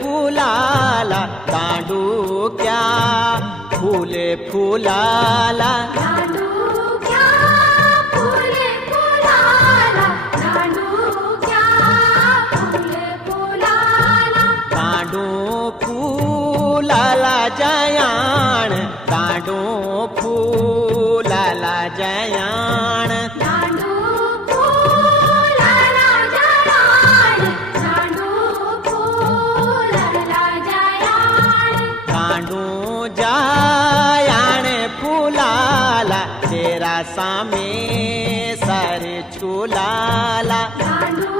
फुलाला दांडूक्या, फुले फुलाला दांडूक्या, फुले फुलाला, दांडूक्या, फुले फुलाला, दांडू फुलाला जयाण, दांडू फुलाला जयाण, दांडू फुलाला जयाण, दांडू फुलाला जयाण, दांडू जयाण फुलाला तेरा सामे सारे झुलाला, दांडू